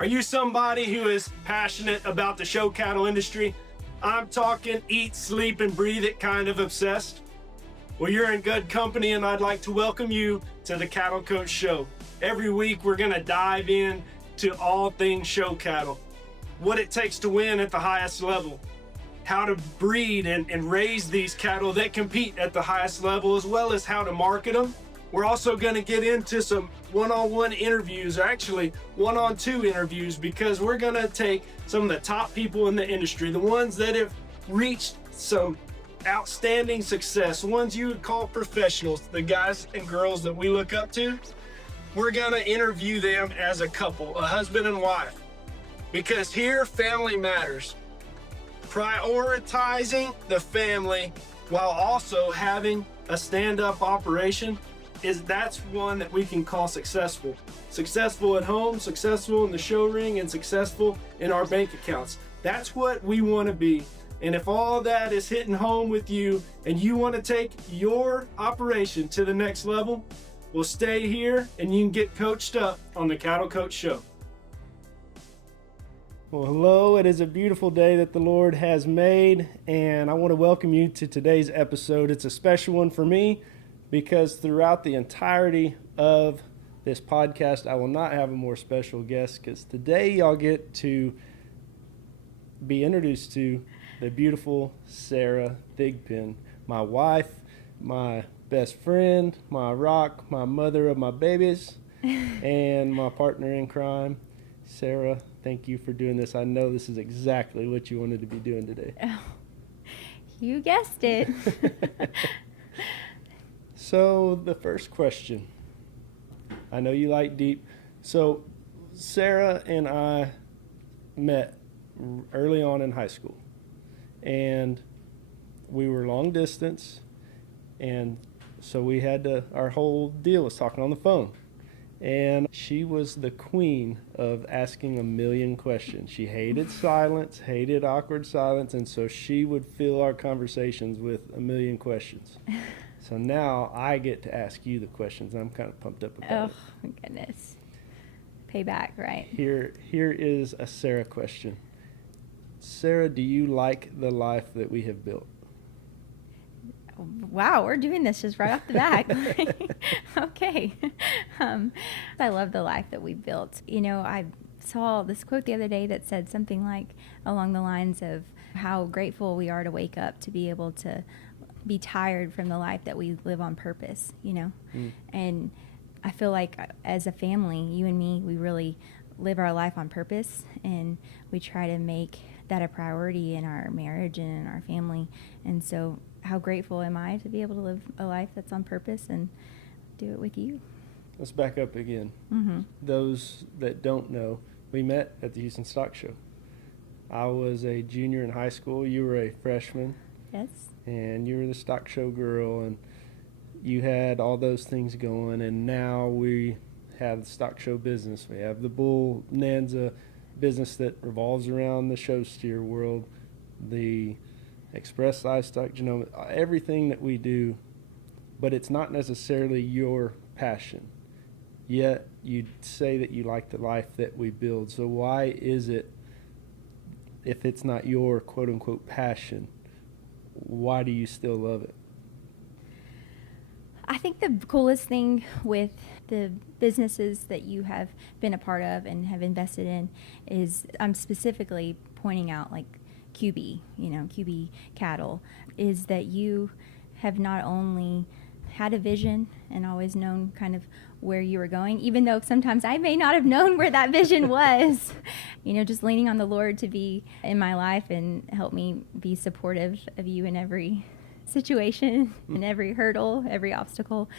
Are you somebody who is passionate about the show cattle industry? I'm talking eat, sleep, and breathe it kind of obsessed. Well, you're in good company, and I'd like to welcome you to the Cattle Coach Show. Every week, we're gonna dive in to all things show cattle, what it takes to win at the highest level, how to breed and raise these cattle that compete at the highest level, as well as how to market them. We're also gonna get into some one-on-one interviews, or actually one-on-two interviews, because we're gonna take some of the top people in the industry, the ones that have reached some outstanding success, ones you would call professionals, the guys and girls that we look up to. We're gonna interview them as a couple, a husband and wife, because here family matters. Prioritizing the family while also having a stand-up operation that's one that we can call successful. Successful at home, successful in the show ring, and successful in our bank accounts. That's what we want to be. And if all that is hitting home with you and you want to take your operation to the next level, well, stay here and you can get coached up on the Cattle Coach Show. Well, hello. It is a beautiful day that the Lord has made, and I want to welcome you to today's episode. It's a special one for me, because throughout the entirety of this podcast, I will not have a more special guest, because today y'all get to be introduced to the beautiful Sarah Thigpen, my wife, my best friend, my rock, my mother of my babies, and my partner in crime. Sarah, thank you for doing this. I know this is exactly what you wanted to be doing today. Oh, you guessed it. So the first question, I know you like deep. So Sarah and I met early on in high school, and we were long distance, and so we had our whole deal was talking on the phone. And she was the queen of asking a million questions. She hated silence, hated awkward silence, and so she would fill our conversations with a million questions. So now I get to ask you the questions. I'm kind of pumped up about it. Oh, my goodness. Payback, right? Here is a Sarah question. Sarah, do you like the life that we have built? Wow, we're doing this just right off the bat. Okay. I love the life that we built. You know, I saw this quote the other day that said something like along the lines of how grateful we are to wake up, to be able to be tired from the life that we live on purpose, you know? And I feel like as a family, you and me, we really live our life on purpose, and we try to make that a priority in our marriage and in our family. And so how grateful am I to be able to live a life that's on purpose and do it with you. Let's back up again. Mm-hmm. Those that don't know, we met at the Houston Stock Show. I was a junior in high school. You were a freshman. Yes. And you were the stock show girl, and you had all those things going, and now we have the stock show business. We have the Bullnanza business that revolves around the show steer world, the express livestock, genomics, everything that we do, but it's not necessarily your passion. Yet you say that you like the life that we build. So why is it, if it's not your quote-unquote passion, why do you still love it? I think the coolest thing with the businesses that you have been a part of and have invested in is, I'm specifically pointing out like QB, QB cattle, is that you have not only had a vision and always known kind of where you were going, even though sometimes I may not have known where that vision was, just leaning on the Lord to be in my life and help me be supportive of you in every situation and every hurdle, every obstacle.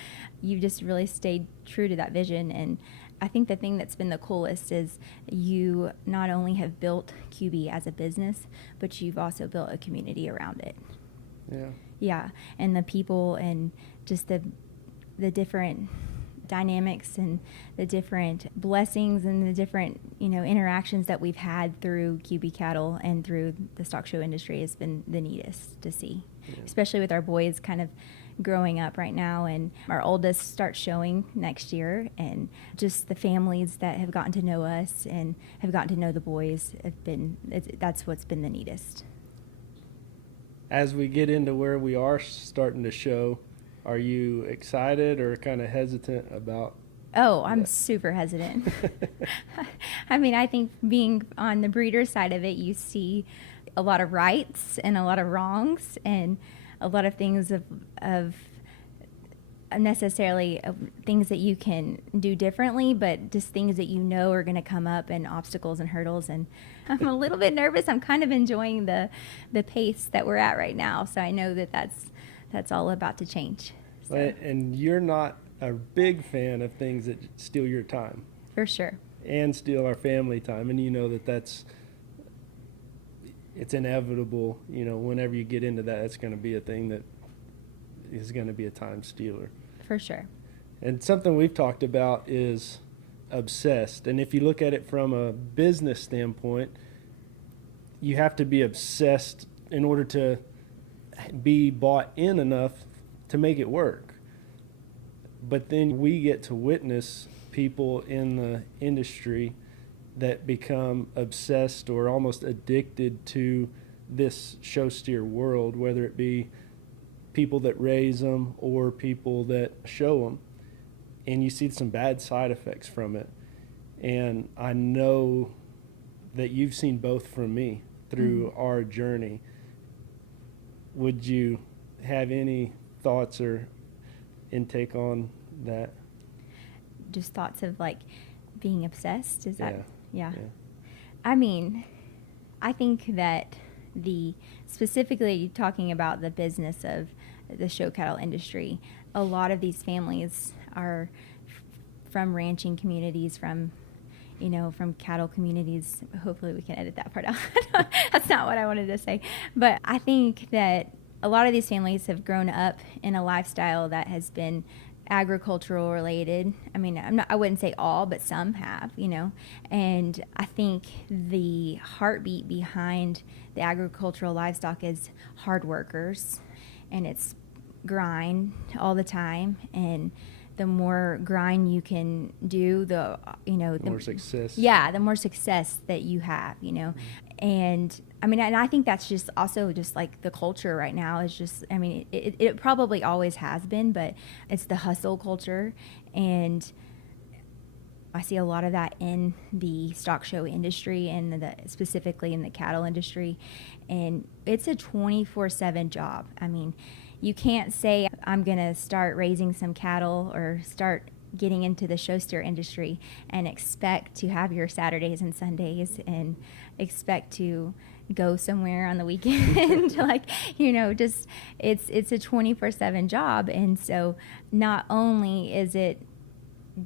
You just really stayed true to that vision. And I think the thing that's been the coolest is you not only have built QB as a business, but you've also built a community around it. Yeah. And the people and just the different dynamics and the different blessings and the different, interactions that we've had through QB cattle and through the stock show industry has been the neatest to see, especially with our boys kind of growing up right now, and our oldest starts showing next year, and just the families that have gotten to know us and have gotten to know the boys that's what's been the neatest. As we get into where we are starting to show, are you excited or kind of hesitant about? Oh, I'm super hesitant. I mean, I think being on the breeder side of it, you see a lot of rights and a lot of wrongs and a lot of things of necessarily things that you can do differently, but just things that you know are going to come up and obstacles and hurdles. And I'm a little bit nervous. I'm kind of enjoying the pace that we're at right now. So I know that's all about to change. So. And you're not a big fan of things that steal your time. For sure. And steal our family time. And you know it's inevitable, whenever you get into that, it's going to be a thing that is going to be a time stealer. For sure. And something we've talked about is obsessed. And if you look at it from a business standpoint, you have to be obsessed in order to be bought in enough to make it work. But then we get to witness people in the industry that become obsessed or almost addicted to this show steer world, whether it be people that raise them or people that show them, and you see some bad side effects from it. And I know that you've seen both from me through our journey. Would you have any thoughts or intake on that? Just thoughts of like being obsessed? Is that? Yeah. Yeah. I mean, I think that specifically talking about the business of the show cattle industry, a lot of these families are from ranching communities, from cattle communities. Hopefully we can edit that part out. That's not what I wanted to say. But I think that a lot of these families have grown up in a lifestyle that has been agricultural related. I mean, I wouldn't say all, but some have, and I think the heartbeat behind the agricultural livestock is hard workers, and it's grind all the time, and the more grind you can do, the more success. Yeah, the more success that you have, And I mean, and I think that's just also just like the culture right now is just, I mean, it probably always has been, but it's the hustle culture. And I see a lot of that in the stock show industry and specifically in the cattle industry. And it's a 24/7 job. I mean, you can't say I'm going to start raising some cattle or start getting into the show steer industry and expect to have your Saturdays and Sundays and expect to go somewhere on the weekend. Just it's a 24/7 job. And so not only is it,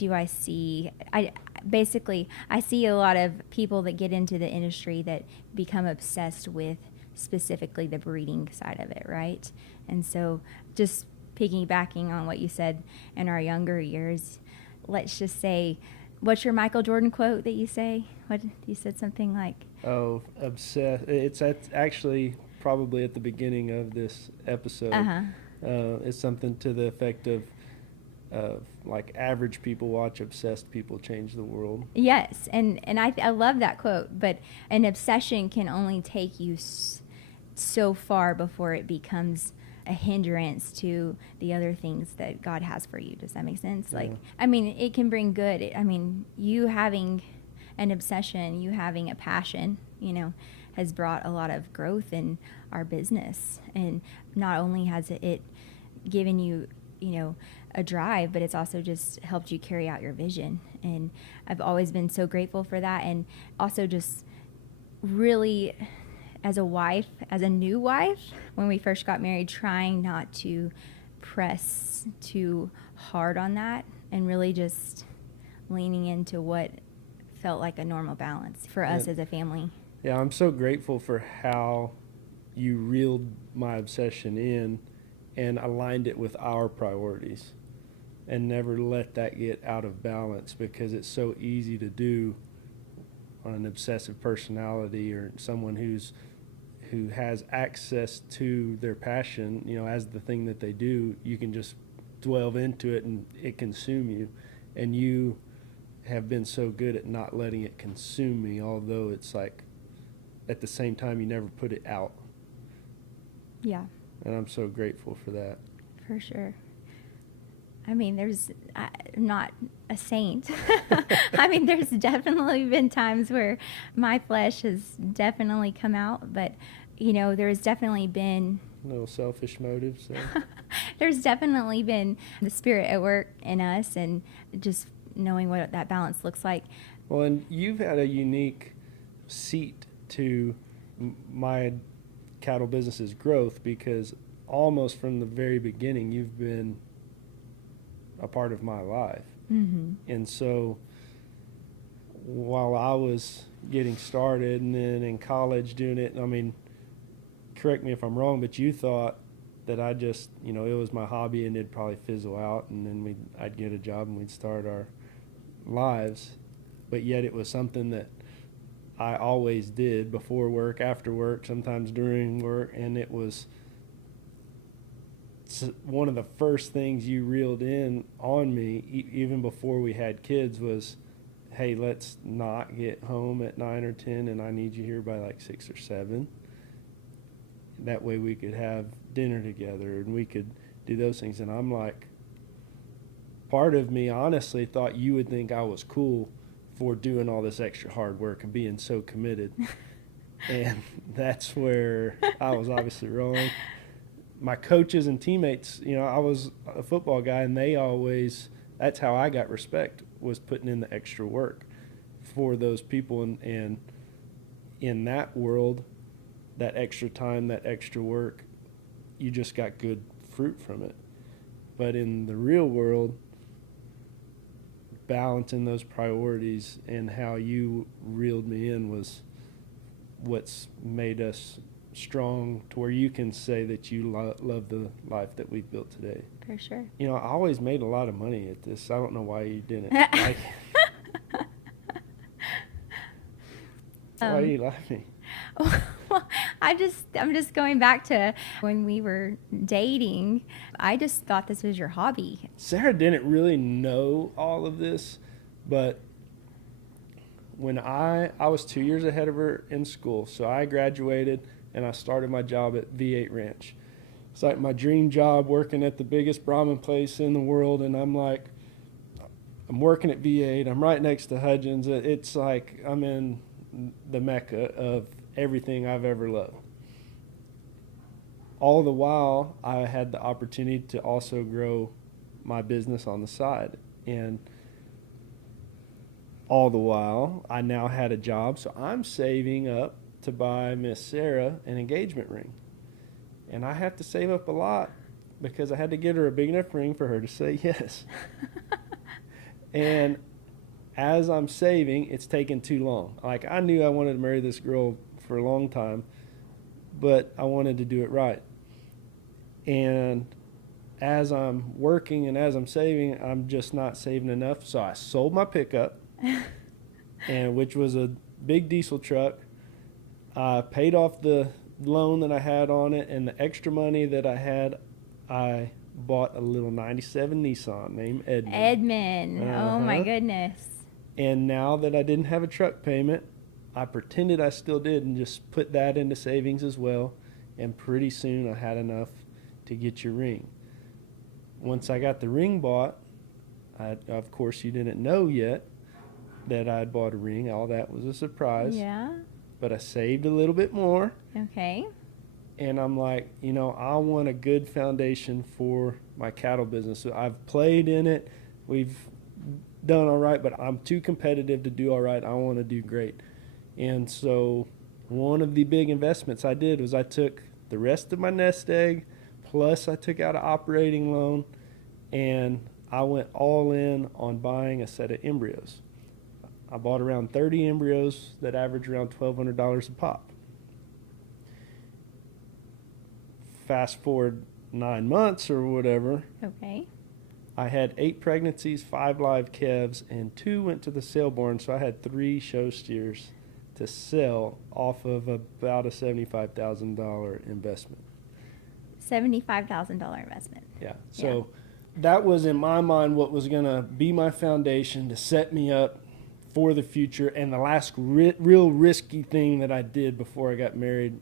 I see a lot of people that get into the industry that become obsessed with specifically the breeding side of it, right? And so just piggybacking on what you said in our younger years, let's just say, what's your Michael Jordan quote that you say? You said something like, oh, obsessed. It's actually probably at the beginning of this episode. It's something to the effect of like average people watch, obsessed people change the world. Yes, and I love that quote, but an obsession can only take you so far before it becomes a hindrance to the other things that God has for you. Does that make sense? Yeah. Like, I mean, it can bring good. You having an obsession, you having a passion, has brought a lot of growth in our business. And not only has it given you, a drive, but it's also just helped you carry out your vision. And I've always been so grateful for that. And also just really, as a new wife, when we first got married, trying not to press too hard on that and really just leaning into what felt like a normal balance for us as a family. Yeah, I'm so grateful for how you reeled my obsession in and aligned it with our priorities and never let that get out of balance, because it's so easy to do on an obsessive personality or someone who who has access to their passion, as the thing that they do, you can just delve into it and it consume you. And you have been so good at not letting it consume me, although it's like at the same time you never put it out. Yeah. And I'm so grateful for that. For sure. I mean, I'm not a saint. I mean, there's definitely been times where my flesh has definitely come out, but, there's definitely been... No selfish motives there. There's definitely been the Spirit at work in us, and just knowing what that balance looks like. Well, and you've had a unique seat to my cattle business's growth, because almost from the very beginning you've been a part of my life. Mm-hmm. And so while I was getting started and then in college doing it, I mean, correct me if I'm wrong, but you thought that I just, it was my hobby and it'd probably fizzle out, and then I'd get a job and we'd start our lives. But yet it was something that I always did before work, after work, sometimes during work, and it was one of the first things you reeled in on me, even before we had kids, was, hey, let's not get home at 9 or 10 and I need you here by like 6 or 7. That way we could have dinner together and we could do those things. And I'm like, part of me honestly thought you would think I was cool for doing all this extra hard work and being so committed. And that's where I was obviously wrong. My coaches and teammates, I was a football guy, and that's how I got respect, was putting in the extra work for those people. And in that world, that extra time, that extra work, you just got good fruit from it. But in the real world, balancing those priorities and how you reeled me in was what's made us strong, to where you can say that you love the life that we've built today. For sure. I always made a lot of money at this. I don't know why you didn't. Like, why are you laughing? Well, I'm just going back to when we were dating. I just thought this was your hobby. Sarah didn't really know all of this, but when I was 2 years ahead of her in school, so I graduated and I started my job at V8 Ranch. It's like my dream job, working at the biggest Brahmin place in the world, and I'm like, I'm working at V8, I'm right next to Hudgens. It's like I'm in the mecca of everything I've ever loved. All the while, I had the opportunity to also grow my business on the side. And all the while, I now had a job, so I'm saving up to buy Miss Sarah an engagement ring. And I have to save up a lot because I had to get her a big enough ring for her to say yes. And as I'm saving, it's taken too long. Like, I knew I wanted to marry this girl for a long time, but I wanted to do it right. And as I'm working and as I'm saving, I'm just not saving enough. So I sold my pickup, and which was a big diesel truck. I paid off the loan that I had on it, and the extra money that I had, I bought a little 97 Nissan named Edmund. Edmund. Oh my goodness. And now that I didn't have a truck payment, I pretended I still did and just put that into savings as well. And pretty soon I had enough to get your ring. Once I got the ring bought, of course you didn't know yet that I'd bought a ring. All that was a surprise. Yeah. But I saved a little bit more. Okay. And I'm like, I want a good foundation for my cattle business. So I've played in it. We've done all right, but I'm too competitive to do all right. I want to do great. And so one of the big investments I did was I took the rest of my nest egg, plus I took out an operating loan, and I went all in on buying a set of embryos. I bought around 30 embryos that average around $1,200 a pop. Fast forward 9 months or whatever. Okay. I had 8 pregnancies, 5 live calves, and 2 went to the sale barn, so I had 3 show steers to sell off of about a $75,000 investment. $75,000 investment. Yeah. So that was in my mind what was going to be my foundation to set me up for the future. And the last real risky thing that I did before I got married,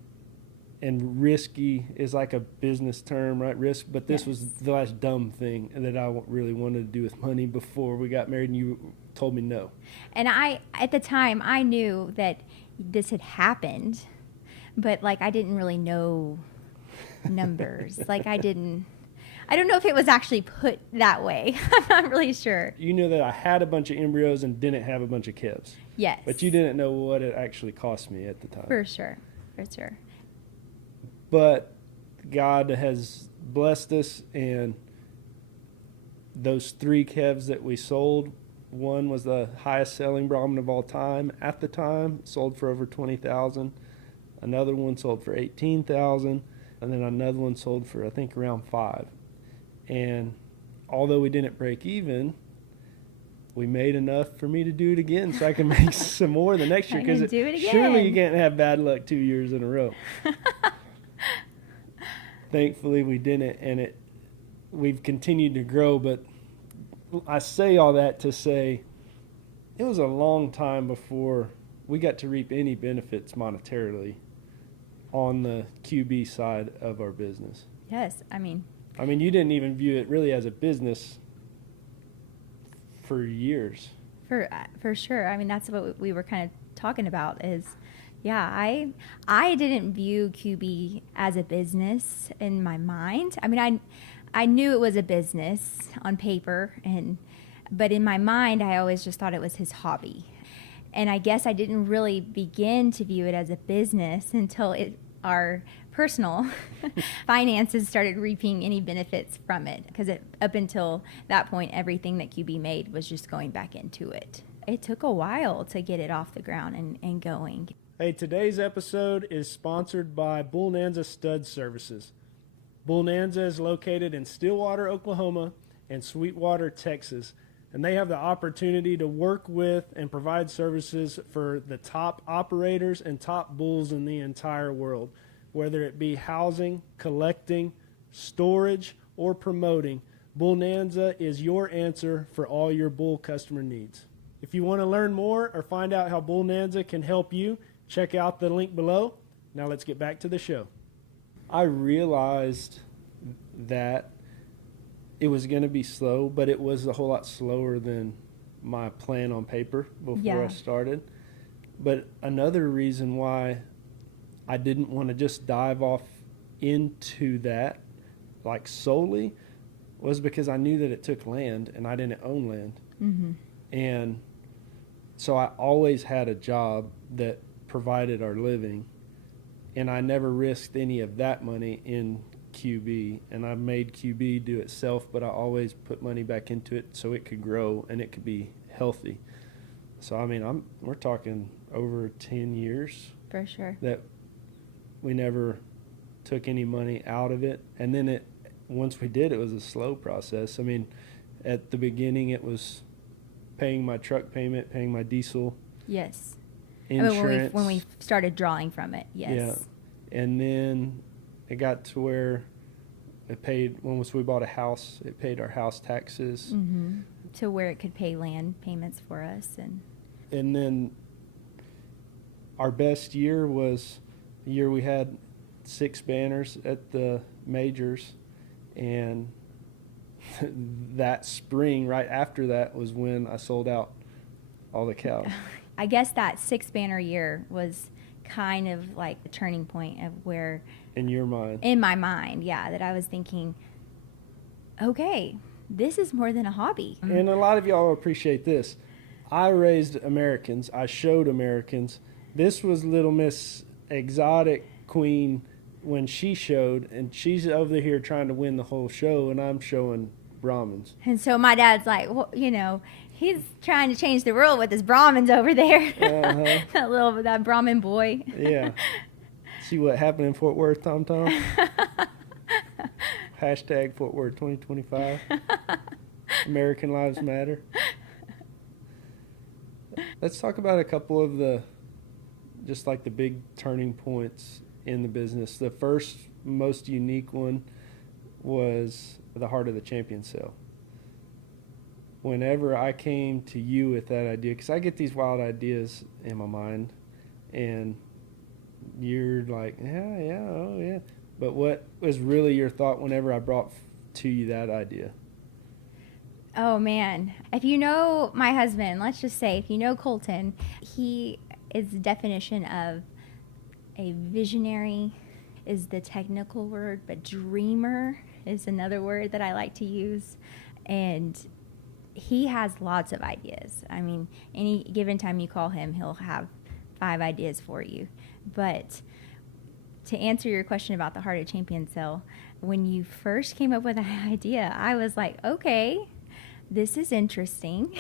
and risky is like a business term, right? Risk. But this was the last dumb thing that I really wanted to do with money before we got married, and you told me no. And at the time, I knew that this had happened, but like I didn't really know numbers. Like I don't know if it was actually put that way. I'm not really sure. You knew that I had a bunch of embryos and didn't have a bunch of calves. Yes. But you didn't know what it actually cost me at the time. For sure. For sure. But God has blessed us, and those 3 calves that we sold, one was the highest selling Brahman of all time at the time, sold for over $20,000. Another one sold for $18,000, and then another one sold for I think around $5,000. And although we didn't break even, we made enough for me to do it again, so I can make some more the next year. Because surely you can't have bad luck 2 years in a row. Thankfully, we didn't, and we've continued to grow. But I say all that to say it was a long time before we got to reap any benefits monetarily on the QB side of our business. Yes, I mean, you didn't even view it really as a business for years. For sure. I mean, that's what we were kind of talking about is, yeah, I didn't view QB as a business in my mind. I mean, I knew it was a business on paper, but in my mind, I always just thought it was his hobby. And I guess I didn't really begin to view it as a business until our personal finances started reaping any benefits from it. Because up until that point, everything that QB made was just going back into it. It took a while to get it off the ground and going. Hey, today's episode is sponsored by Bullnanza Stud Services. Bullnanza is located in Stillwater, Oklahoma, and Sweetwater, Texas. And they have the opportunity to work with and provide services for the top operators and top bulls in the entire world. Whether it be housing, collecting, storage, or promoting, Bullnanza is your answer for all your bull customer needs. If you want to learn more or find out how Bullnanza can help you, check out the link below. Now let's get back to the show. I realized that it was going to be slow, but it was a whole lot slower than my plan on paper before I started. But another reason why I didn't want to just dive off into that like solely was because I knew that it took land and I didn't own land. Mm-hmm. And so I always had a job that provided our living, and I never risked any of that money in QB, and I made QB do itself, but I always put money back into it so it could grow and it could be healthy. So I mean, we're talking over 10 years For sure. that we never took any money out of it. And then once we did, it was a slow process. I mean, at the beginning it was paying my truck payment, paying my diesel. Yes. Insurance. When we started drawing from it, yes. Yeah. And then it got to where it paid, once we bought a house, it paid our house taxes. Mm-hmm. To where it could pay land payments for us. And then our best year was the year we had 6 banners at the majors. And that spring, right after that, was when I sold out all the cows. I guess that 6-banner year was kind of like the turning point of where... In your mind? In my mind, yeah, that I was thinking, okay, this is more than a hobby. And a lot of y'all appreciate this. I raised Americans. I showed Americans. This was Little Miss Exotic Queen when she showed, and she's over here trying to win the whole show, and I'm showing Brahmins. And so my dad's like, well, he's trying to change the world with his Brahmins over there. Uh-huh. that Brahmin boy. Yeah. See what happened in Fort Worth, Tom Tom? Hashtag Fort Worth 2025. American Lives Matter. Let's talk about a couple of the just like the big turning points in the business. The first most unique one was the Heart of the Champion sale. Whenever I came to you with that idea, because I get these wild ideas in my mind, and you're like, oh yeah. But what was really your thought whenever I brought to you that idea? Oh man, if you know my husband, let's just say if you know Kolten, he is the definition of a visionary is the technical word, but dreamer is another word that I like to use. And he has lots of ideas. I mean, any given time you call him, he'll have 5 ideas for you. But to answer your question about the Heart of Champion sale, when you first came up with that idea, I was like, okay, this is interesting.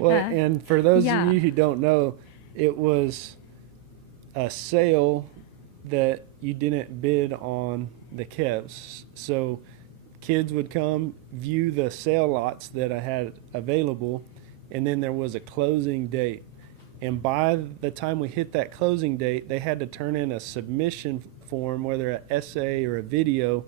Well, and for those yeah. of you who don't know, it was a sale that you didn't bid on the calves. So kids would come view the sale lots that I had available, and then there was a closing date. And by the time we hit that closing date, they had to turn in a submission form, whether an essay or a video,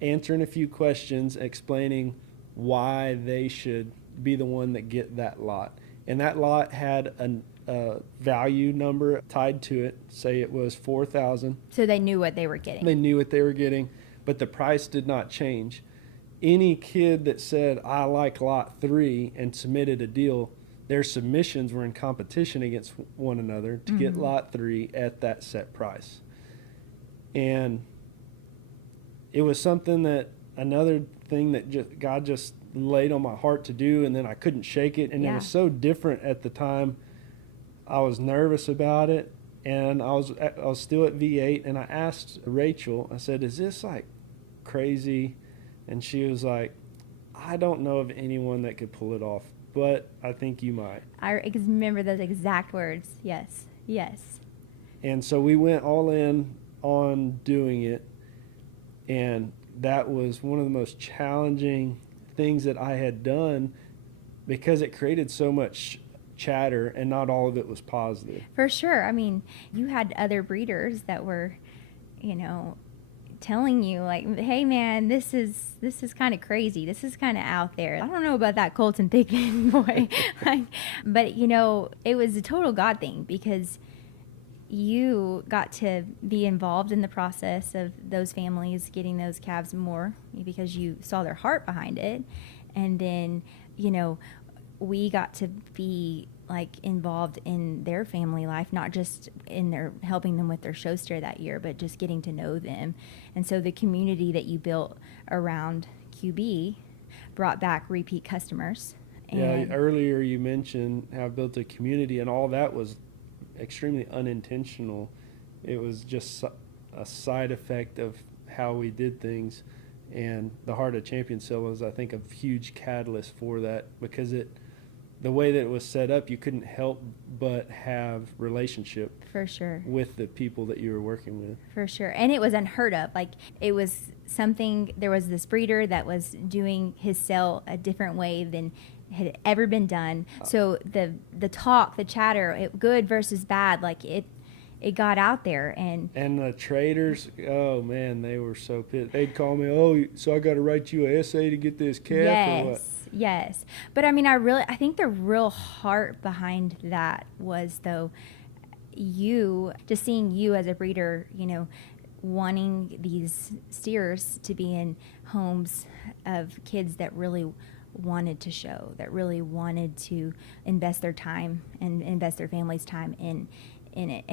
answering a few questions, explaining why they should be the one that get that lot. And that lot had a value number tied to it. Say it was $4,000. So they knew what they were getting. They knew what they were getting, but the price did not change. Any kid that said, I like lot 3 and submitted a deal, their submissions were in competition against one another to get lot 3 at that set price. And it was something that, another thing that God just laid on my heart to do, and then I couldn't shake it. And it was so different at the time. I was nervous about it, and I was still at V8, and I asked Rachel, I said, is this like crazy? And she was like, I don't know of anyone that could pull it off, but I think you might. I remember those exact words. Yes. And so we went all in on doing it, and that was one of the most challenging things that I had done, because it created so much chatter, and not all of it was positive. For sure. I mean, you had other breeders that were, telling you like, hey man, this is kind of crazy. This is kind of out there. I don't know about that Kolten Thigpen boy. But it was a total God thing, because you got to be involved in the process of those families getting those calves more, because you saw their heart behind it. And then, we got to be like involved in their family life, not just in their helping them with their show steer that year, but just getting to know them. And so the community that you built around QB brought back repeat customers. And Earlier you mentioned how I built a community, and all that was extremely unintentional. It was just a side effect of how we did things. And the Heart of Champion sale was, I think, a huge catalyst for that, because the way that it was set up, you couldn't help but have relationship for sure with the people that you were working with. For sure. And it was unheard of. Like, it was something, there was this breeder that was doing his sale a different way than had ever been done. So the talk, the chatter, good versus bad, like it got out there. And the traders, oh man, they were so pissed. They'd call me, oh, so I got to write you an essay to get this calf or what? Yes. But I mean, I think the real heart behind that was, though, seeing you as a breeder, wanting these steers to be in homes of kids that really wanted to show, that really wanted to invest their time and invest their family's time in it.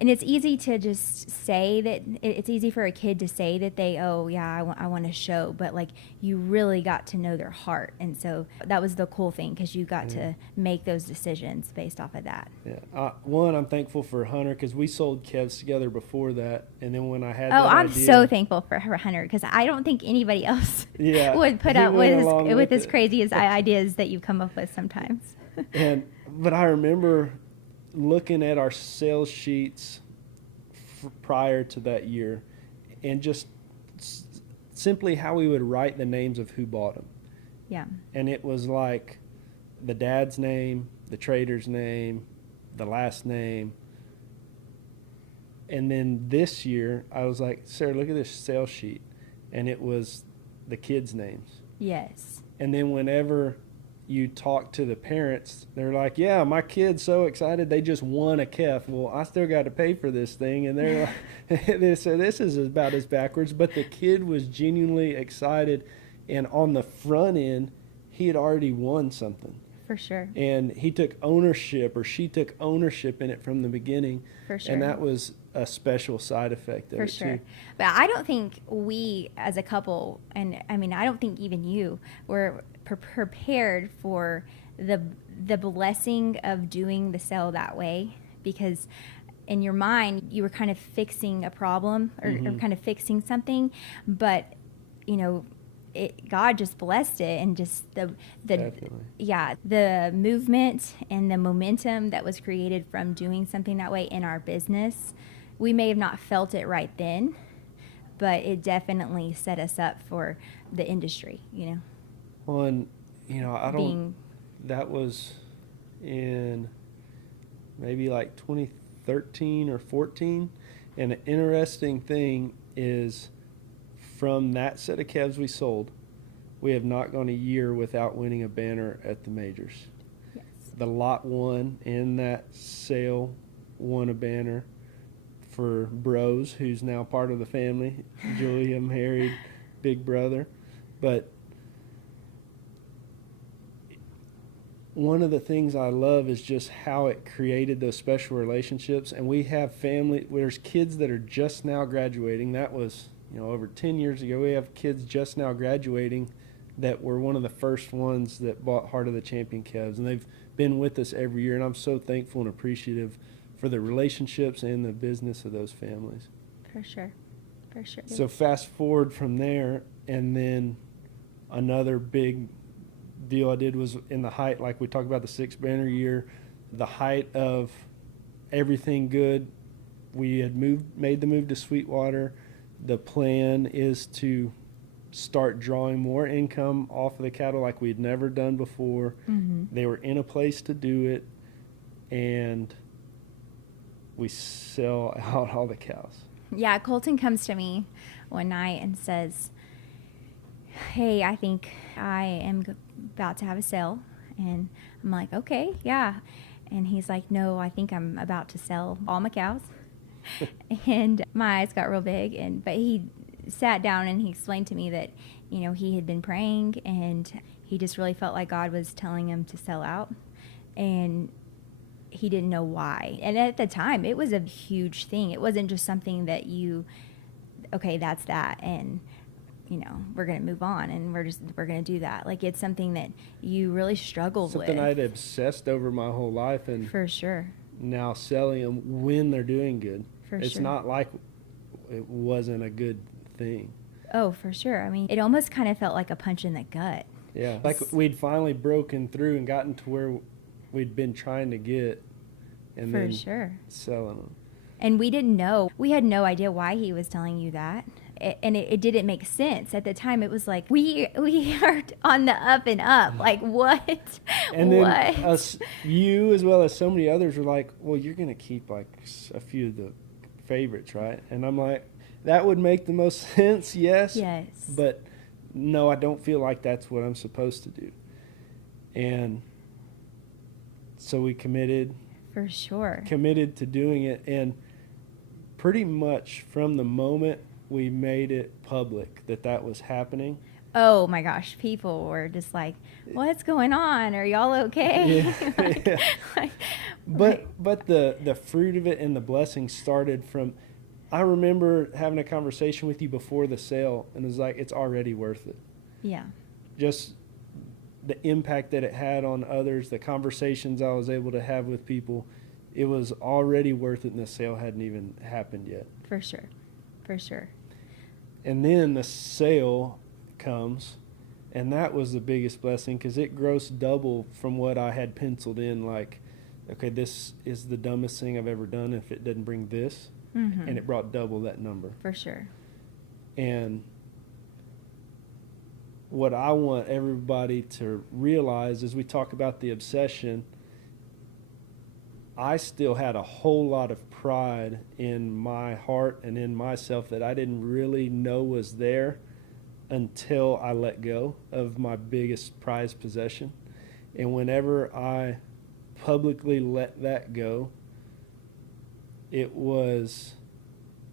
And it's easy to just say that, it's easy for a kid to say that I want to show, but like, you really got to know their heart. And so that was the cool thing, because you got to make those decisions based off of that. Yeah. One, I'm thankful for Hunter, because we sold calves together before that. And then when I had I'm so thankful for Hunter, because I don't think anybody else would put up with as crazy as ideas that you come up with sometimes. But I remember looking at our sales sheets prior to that year, and just simply how we would write the names of who bought them. Yeah. And it was like the dad's name, the trader's name, the last name, And then this year, I was like, Sarah, look at this sales sheet. And it was the kids' names. Yes. And then whenever you talk to the parents, they're like, yeah, my kid's so excited they just won a calf. Well, I still got to pay for this thing. And they're like, so this is about as backwards. But the kid was genuinely excited. And on the front end, he had already won something. For sure. And he took ownership, or she took ownership in it from the beginning. For sure. And that was a special side effect of For it sure. too. But I don't think we as a couple, and I mean, I don't think even you were prepared for the blessing of doing the sale that way, because in your mind you were kind of fixing a problem or kind of fixing something, but you know, God just blessed it, and just the movement and the momentum that was created from doing something that way in our business. We may have not felt it right then, but it definitely set us up for the industry, you know. Well, and that was in maybe like 2013 or 14. And an interesting thing is, from that set of calves we sold, we have not gone a year without winning a banner at the majors. Yes. The lot one in that sale won a banner for Bros, who's now part of the family. Julia married big brother. But one of the things I love is just how it created those special relationships. And we have family, there's kids that are just now graduating. That was, over 10 years ago. We have kids just now graduating that were one of the first ones that bought Heart of the Champion calves. And they've been with us every year. And I'm so thankful and appreciative for the relationships and the business of those families. For sure. For sure. So fast forward from there, and then another big deal I did was in the height, like we talked about the 6 banner year, the height of everything good. We had made the move to Sweetwater. The plan is to start drawing more income off of the cattle like we'd never done before. They were in a place to do it, and we sell out all the cows. Yeah, Kolten comes to me one night and says, hey, I think I am about to have a sale. And I'm like, okay, yeah. And he's like, no, I think I'm about to sell all my cows. And my eyes got real big. But he sat down and he explained to me that, he had been praying and he just really felt like God was telling him to sell out. And he didn't know why. And at the time, it was a huge thing. It wasn't just something that okay, that's that. And we're going to move on and we're going to do that. Like, it's something that you really struggled with. Something I'd obsessed over my whole life. And for sure. Now selling them when they're doing good. It's not like it wasn't a good thing. Oh, for sure. I mean, it almost kind of felt like a punch in the gut. Yeah. Like we'd finally broken through and gotten to where we'd been trying to get, and for then sure selling them. And we didn't know. We had no idea why he was telling you that. And it didn't make sense. At the time, it was like, we are on the up and up. Like, what? And then you, as well as so many others, were like, well, you're going to keep, like, a few of the favorites, right? And I'm like, that would make the most sense, yes. Yes. But, no, I don't feel like that's what I'm supposed to do. And so we committed. For sure. Committed to doing it. And pretty much from the moment we made it public that was happening. Oh my gosh, people were just like, what's going on? Are y'all okay? Yeah. But the fruit of it and the blessing started from, I remember having a conversation with you before the sale, and it was like, it's already worth it. Yeah. Just the impact that it had on others, the conversations I was able to have with people, it was already worth it, and the sale hadn't even happened yet. For sure. For sure. And then the sale comes, and that was the biggest blessing because it grossed double from what I had penciled in. Like, okay, this is the dumbest thing I've ever done if it doesn't bring this. And it brought double that number. For sure. And what I want everybody to realize as we talk about the obsession, I still had a whole lot of pride in my heart and in myself that I didn't really know was there until I let go of my biggest prized possession. And whenever I publicly let that go, it was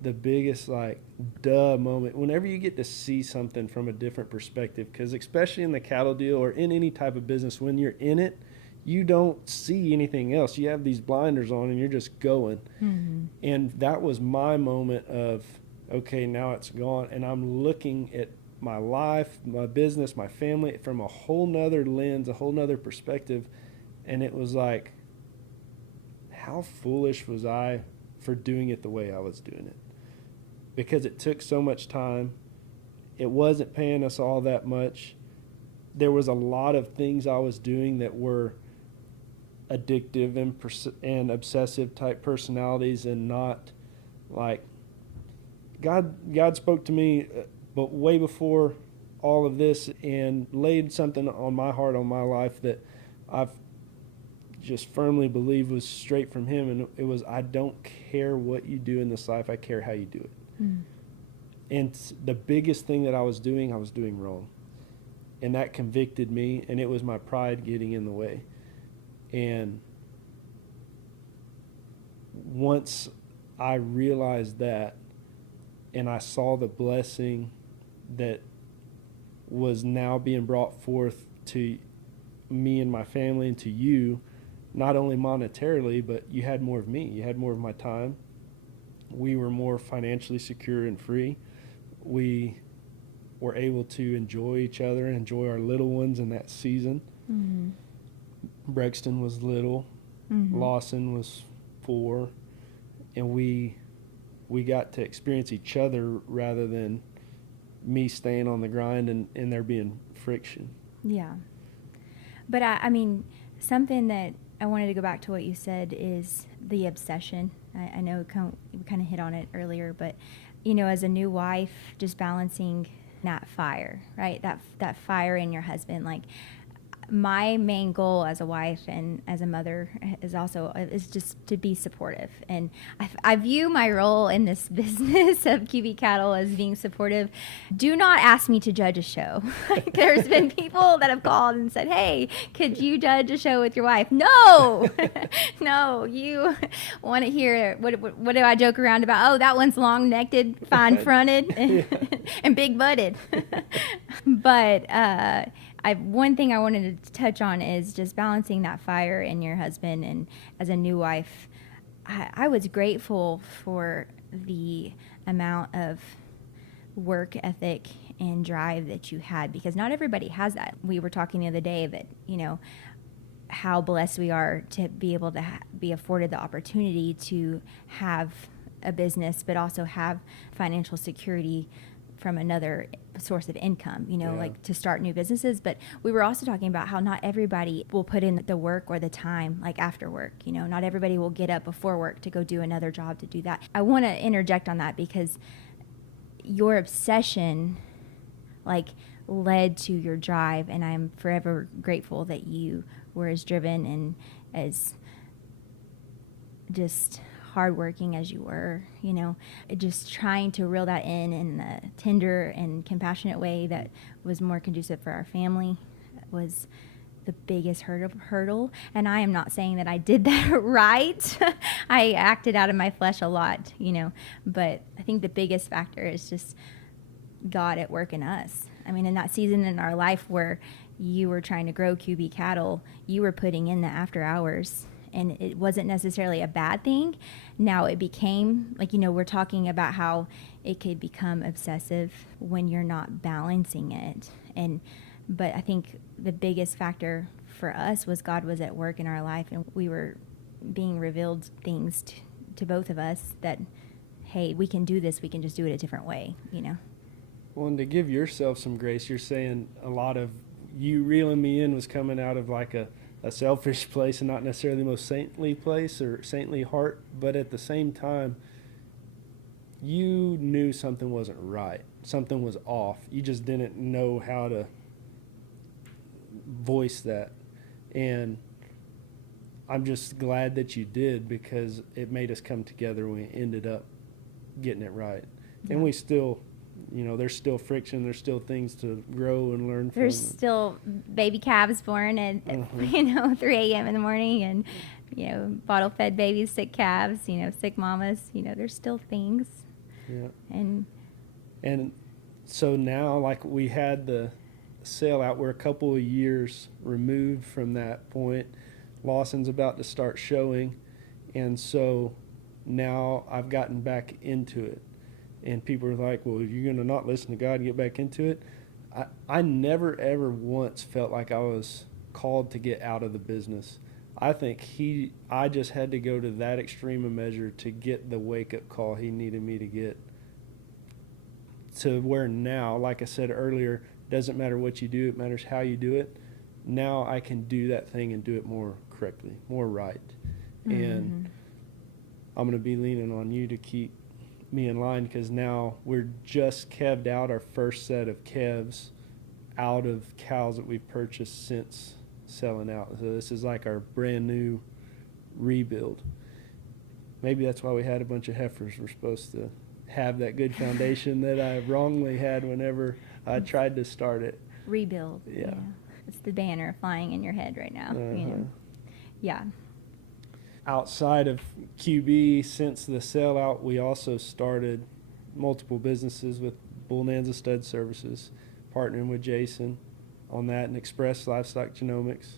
the biggest like duh moment whenever you get to see something from a different perspective, because especially in the cattle deal or in any type of business, when you're in it, you don't see anything else. You have these blinders on and you're just going. And that was my moment of, okay, now it's gone, and I'm looking at my life, my business, my family from a whole nother lens, a whole nother perspective. And it was like, how foolish was I for doing it the way I was doing it? Because it took so much time. It wasn't paying us all that much. There was a lot of things I was doing that were addictive and obsessive type personalities, and not like God spoke to me, but way before all of this, and laid something on my heart, on my life, that I've just firmly believe was straight from him. And it was, I don't care what you do in this life, I care how you do it. And the biggest thing that I was doing wrong, and that convicted me, and it was my pride getting in the way. And once I realized that, and I saw the blessing that was now being brought forth to me and my family and to you, not only monetarily, but you had more of me, you had more of my time. We were more financially secure and free. We were able to enjoy each other, enjoy our little ones in that season. Brexton was little, Lawson was 4, and we got to experience each other rather than me staying on the grind and there being friction. Yeah. But I mean, something that I wanted to go back to what you said is the obsession. I know we kind of hit on it earlier, but, you know, as a new wife, just balancing that fire, right? That fire in your husband. Like, my main goal as a wife and as a mother is just to be supportive. And I view my role in this business of QB Cattle as being supportive. Do not ask me to judge a show. There's been people that have called and said, hey, could you judge a show with your wife? No, no, you want to hear, what do I joke around about? Oh, that one's long-necked, fine-fronted, and big-butted. But one thing I wanted to touch on is just balancing that fire in your husband. And as a new wife, I was grateful for the amount of work ethic and drive that you had, because not everybody has that. We were talking the other day that, you know, how blessed we are to be able to be afforded the opportunity to have a business, but also have financial security from another source of income, you know, like to start new businesses. But we were also talking about how not everybody will put in the work or the time, like after work, you know, not everybody will get up before work to go do another job to do that. I want to interject on that, because your obsession, like, led to your drive, and I'm forever grateful that you were as driven and as just hardworking as you were, you know, just trying to reel that in a tender and compassionate way that was more conducive for our family was the biggest hurdle. And I am not saying that I did that right. I acted out of my flesh a lot, you know, but I think the biggest factor is just God at work in us. I mean, in that season in our life where you were trying to grow QB Cattle, you were putting in the after hours. And it wasn't necessarily a bad thing. Now it became, like, you know, we're talking about how it could become obsessive when you're not balancing it. But I think the biggest factor for us was God was at work in our life, and we were being revealed things to both of us that, hey, we can do this, we can just do it a different way, you know. Well, and to give yourself some grace, you're saying a lot of you reeling me in was coming out of like a selfish place and not necessarily the most saintly place or saintly heart, but at the same time, you knew something wasn't right. Something was off. You just didn't know how to voice that. And I'm just glad that you did, because it made us come together. We ended up getting it right. And we still, there's still friction. There's still things to grow and learn from. There's still baby calves born at 3 a.m. in the morning, and bottle fed babies, sick calves, sick mamas. There's still things. Yeah. And so now, like, we had the sellout, we're a couple of years removed from that point. Lawson's about to start showing, and so now I've gotten back into it. And people are like, well, you're going to not listen to God and get back into it? I never, ever once felt like I was called to get out of the business. I think I just had to go to that extreme a measure to get the wake-up call he needed me to get, to where now, like I said earlier, doesn't matter what you do, it matters how you do it. Now I can do that thing and do it more correctly, more right. Mm-hmm. And I'm going to be leaning on you to keep me in line, because now we're just calved out our first set of calves out of cows that we've purchased since selling out. So this is like our brand new rebuild. Maybe that's why we had a bunch of heifers. We're supposed to have that good foundation that I wrongly had whenever I tried to start it. Rebuild. Yeah. It's the banner flying in your head right now. Yeah. Outside of QB, since the sellout, we also started multiple businesses with Bullnanza Stud Services, partnering with Jason on that, and Express Livestock Genomics.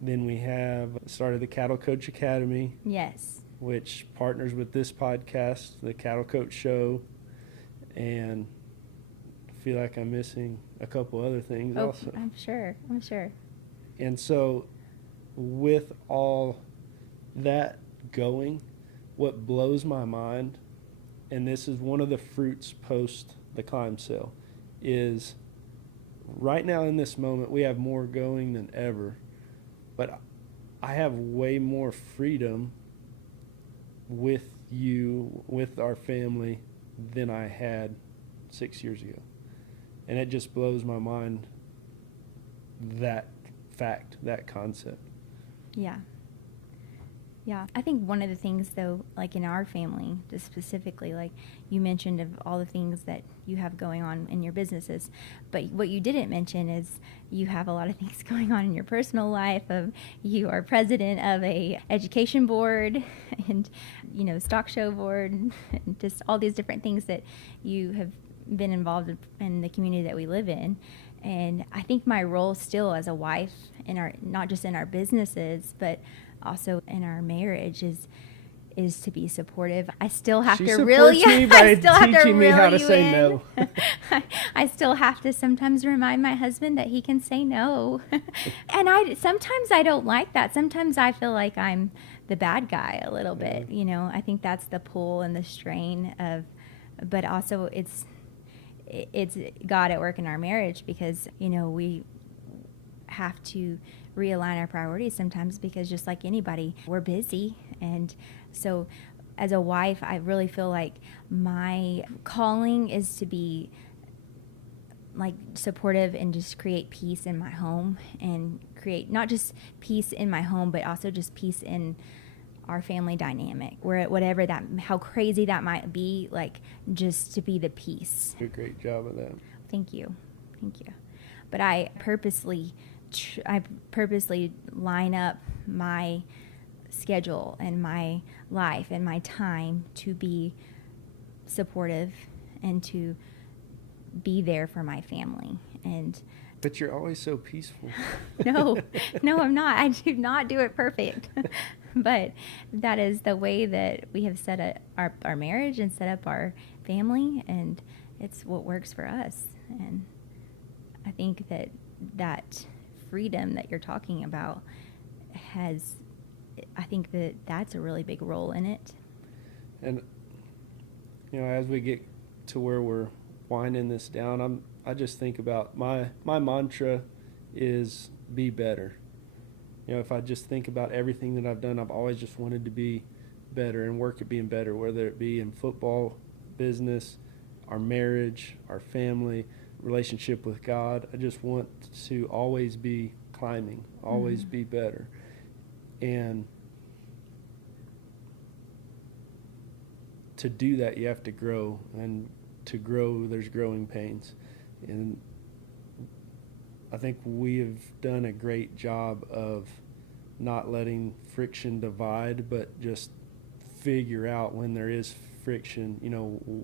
Then we have started the Cattle Coach Academy. Yes. Which partners with this podcast, the Cattle Coach Show, and I feel like I'm missing a couple other things also. I'm sure. And so with all that going, what blows my mind, and this is one of the fruits post the climb sale, is right now in this moment we have more going than ever, but I have way more freedom with you, with our family, than I had 6 years ago. And it just blows my mind, that fact, that concept. Yeah. I think one of the things, though, like in our family, just specifically, like you mentioned of all the things that you have going on in your businesses, but what you didn't mention is you have a lot of things going on in your personal life. You are president of a education board and, stock show board, and just all these different things that you have been involved in the community that we live in. And I think my role still as a wife not just in our businesses, but also in our marriage is to be supportive. I still have to reel you in. I still have to me how to say no. I still have to sometimes remind my husband that he can say no. And sometimes I don't like that. Sometimes I feel like I'm the bad guy a little bit. I think that's the pull and the strain but also it's God at work in our marriage, because we have to realign our priorities sometimes, because just like anybody, we're busy. And so as a wife, I really feel like my calling is to be like supportive and just create peace in my home, and create not just peace in my home, but also just peace in our family dynamic, where whatever how crazy that might be, like just to be the peace. Do a great job of that. Thank you. But I purposely line up my schedule and my life and my time to be supportive and to be there for my family. But you're always so peaceful. No, I'm not. I do not do it perfect. But that is the way that we have set up our marriage and set up our family, and it's what works for us. And I think that freedom that you're talking about I think that's a really big role in it. And, as we get to where we're winding this down, I just think about my mantra is be better. If I just think about everything that I've done, I've always just wanted to be better and work at being better, whether it be in football, business, our marriage, our family, relationship with God. I just want to always be climbing, always be better. And to do that, you have to grow, and to grow, there's growing pains. And I think we have done a great job of not letting friction divide, but just figure out when there is friction,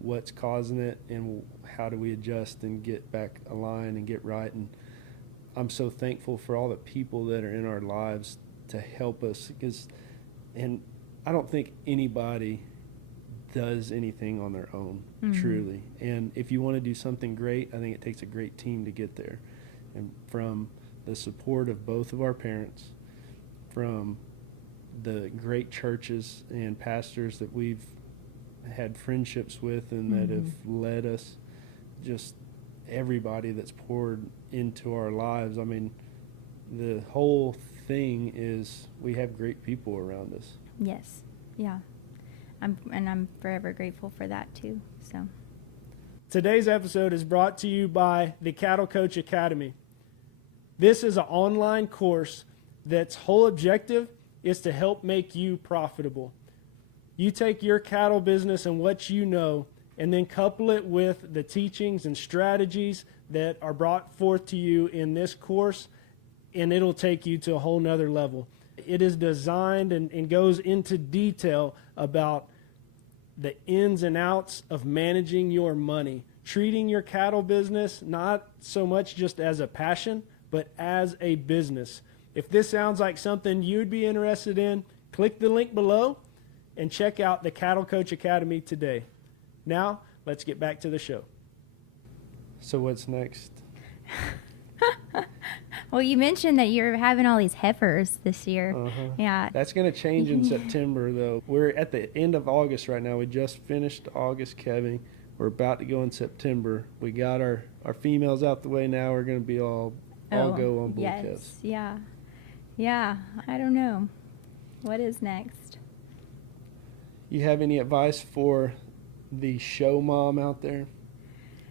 what's causing it and how do we adjust and get back aligned and get right. And I'm so thankful for all the people that are in our lives to help us, and I don't think anybody does anything on their own, truly. And if you want to do something great, I think it takes a great team to get there. And from the support of both of our parents, from the great churches and pastors that we've had friendships with and that have led us, just everybody that's poured into our lives. I mean, the whole thing is we have great people around us. Yes. Yeah. I'm forever grateful for that too. So Today's episode is brought to you by the Cattle Coach Academy. This is an online course that's whole objective is to help make you profitable. You take your cattle business and what you know, and then couple it with the teachings and strategies that are brought forth to you in this course, and it'll take you to a whole nother level. It is designed and goes into detail about the ins and outs of managing your money, treating your cattle business not so much just as a passion, but as a business. If this sounds like something you'd be interested in, click the link below and check out the Cattle Coach Academy today. Now, let's get back to the show. So what's next? Well, you mentioned that you're having all these heifers this year. Yeah. That's going to change in September, though. We're at the end of August right now. We just finished August calving. We're about to go in September. We got our females out the way now. We're going to be all go on bull calves. Yeah. Yeah. I don't know. What is next? You have any advice for the show mom out there,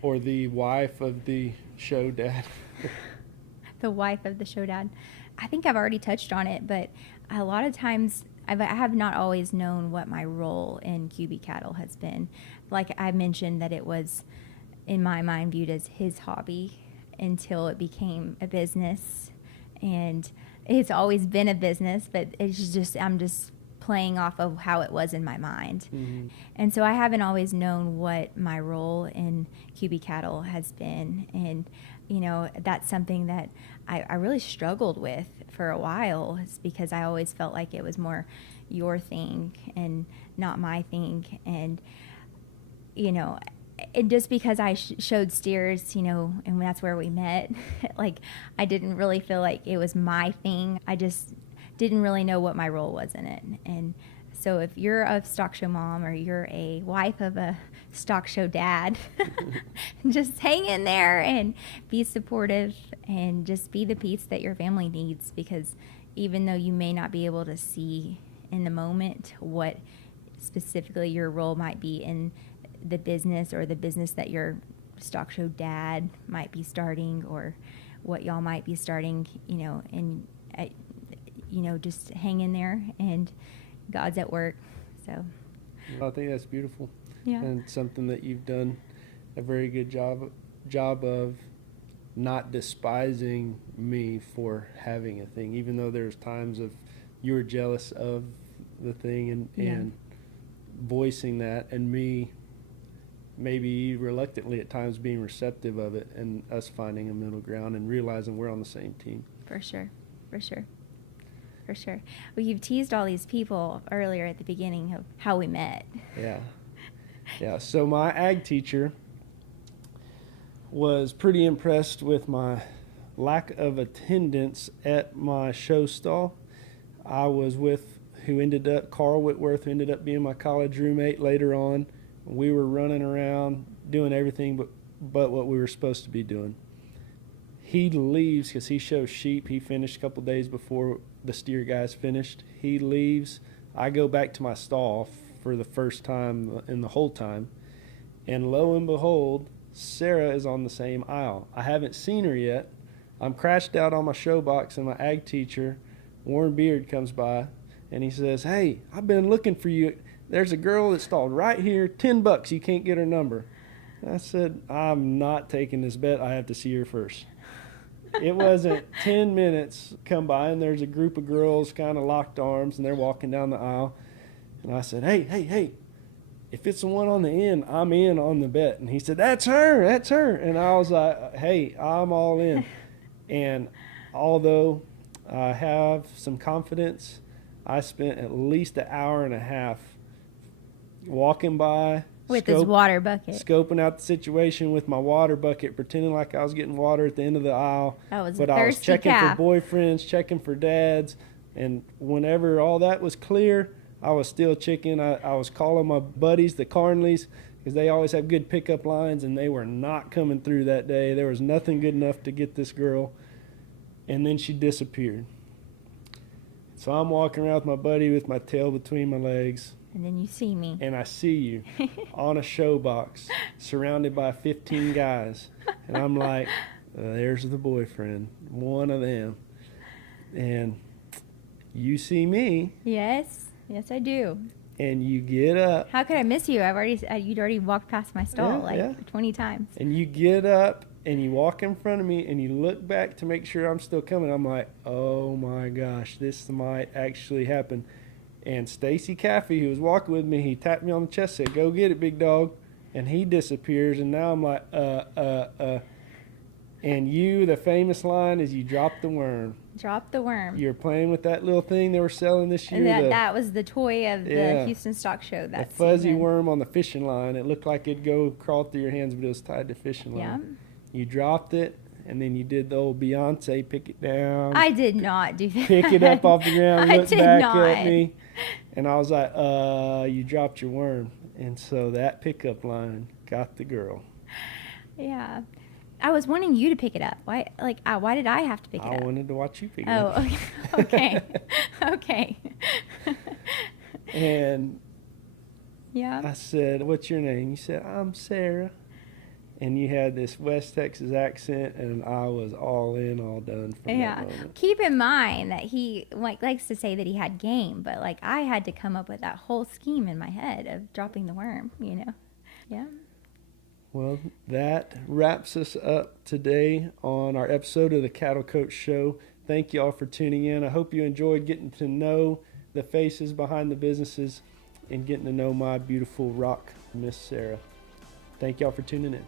or the wife of the show dad? The wife of the show dad. I think I've already touched on it, but a lot of times I have not always known what my role in QB cattle has been. Like I mentioned, that it was, in my mind, viewed as his hobby until it became a business. And it's always been a business, but it's just, I'm just playing off of how it was in my mind. And so I haven't always known what my role in QB cattle has been. And that's something that I really struggled with for a while, is because I always felt like it was more your thing and not my thing. And, and just because I showed steers, and that's where we met, like I didn't really feel like it was my thing. I just didn't really know what my role was in it. And so if you're a stock show mom or you're a wife of a stock show dad, just hang in there and be supportive and just be the piece that your family needs, because even though you may not be able to see in the moment what specifically your role might be in the business, or the business that your stock show dad might be starting, or what y'all might be starting, and just hang in there, and God's at work. So I think that's beautiful. Yeah. And something that you've done a very good job of not despising me for having a thing, even though there's times of you were jealous of the thing and voicing that, and me maybe reluctantly at times being receptive of it, and us finding a middle ground and realizing we're on the same team. For sure. Well, you've teased all these people earlier at the beginning of how we met. Yeah. So my ag teacher was pretty impressed with my lack of attendance at my show stall. I was with Carl Whitworth, who ended up being my college roommate later on. We were running around doing everything but what we were supposed to be doing. He leaves because he shows sheep. He finished a couple days before the steer guys finished. He leaves. I go back to my stall for the first time in the whole time. And lo and behold, Sarah is on the same aisle. I haven't seen her yet. I'm crashed out on my show box, and my ag teacher, Warren Beard, comes by. And he says, "Hey, I've been looking for you. There's a girl that stalled right here, $10. You can't get her number." I said, "I'm not taking this bet. I have to see her first." It wasn't 10 minutes come by, and there's a group of girls kind of locked arms, and they're walking down the aisle. And I said, hey, if it's the one on the end, I'm in on the bet. And he said, that's her. And I was like, hey, I'm all in. And although I have some confidence, I spent at least an hour and a half walking by With his water bucket. scoping out the situation with my water bucket, pretending like I was getting water at the end of the aisle. That was But a I was thirsty checking calf. for boyfriends, checking for dads, and whenever all that was clear, I was still checking. I was calling my buddies, the Carnleys, because they always have good pickup lines, and they were not coming through that day. There was nothing good enough to get this girl, and then she disappeared. So I'm walking around with my buddy with my tail between my legs, And then you see me. and I see you on a show box surrounded by 15 guys. And I'm like, there's the boyfriend, one of them. And you see me, Yes, I do. and you get up, How could I miss you? You'd already walked past my stall Yeah, 20 times. and you get up, and you walk in front of me, and you look back to make sure I'm still coming. I'm like, oh my gosh, this might actually happen. And Stacy Caffey, who was walking with me, he tapped me on the chest, said, "Go get it, big dog." And he disappears, and now I'm like, And you, the famous line is, you dropped the worm. Drop the worm. You're playing with that little thing they were selling this year. And that was the toy of the Houston Stock Show. The That fuzzy season. worm on the fishing line. It looked like it'd go crawl through your hands, but it was tied to fishing line. Yeah. You dropped it, and then you did the old Beyonce, pick it down. I did not do that. Pick it up off the ground, I look did back not. at me. And I was like, you dropped your worm. And so that pickup line got the girl. Yeah. I was wanting you to pick it up. Why did I have to pick it I up? wanted to watch you pick it Oh, up. okay. Okay. And Yeah. I said, "What's your name?" You said, "I'm Sarah." And you had this West Texas accent, and I was all in, all done from Yeah. that moment. Keep in mind that he likes to say that he had game, but I had to come up with that whole scheme in my head of dropping the worm, Yeah. Well, that wraps us up today on our episode of the Cattle Coach Show. Thank you all for tuning in. I hope you enjoyed getting to know the faces behind the businesses and getting to know my beautiful rock, Miss Sarah. Thank y'all for tuning in.